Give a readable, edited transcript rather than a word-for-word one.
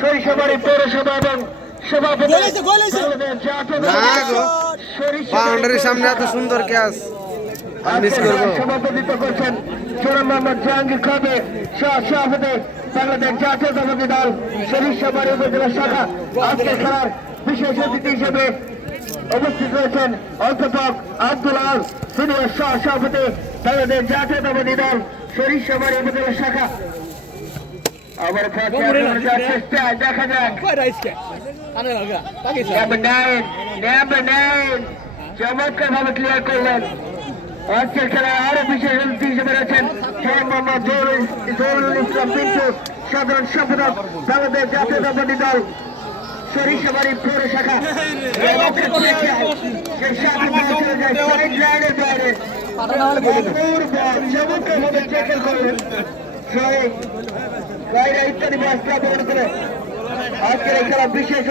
সরিষাবাড়ি পৌরসভা এবং সভাপতি বাউন্ডারির সামনে এত সুন্দর ক্যাচ মিস করবো। সভাপতিত্ব করছেন জনাব মোহাম্মদ জাহাঙ্গীর খাবে, সভাপতি বাংলাদেশ জাতীয়তাবাদী দল সরিষাবাড়ি উপজেলা শাখা। আজকে খেলার বিশেষ অতিথি হিসেবে উপস্থিত রয়েছেন অধ্যাপক আব্দুল আল, সিনিয়র সভাপতি বাংলাদেশ জাতীয়তাবাদী দল সরিষাবাড়ি উপজেলা শাখা। আবার চেষ্টা দেখা যাক। চমৎকার ভাবে ক্লিয়ার করলেন। আজকের খেলায় আরো বিশেষ অতিথি হিসেবে রয়েছেন মোহাম্মদ জহুরুল ইসলাম পিন্টু, সাধারণ সম্পাদক বাংলাদেশ জাতীয়তাবাদী দল সরিষাবাড়ি পৌর শাখা। চমৎকার ভাবে ট্যাকেল করলেন ইত্যাদি আজকের এই খেলা বিশেষ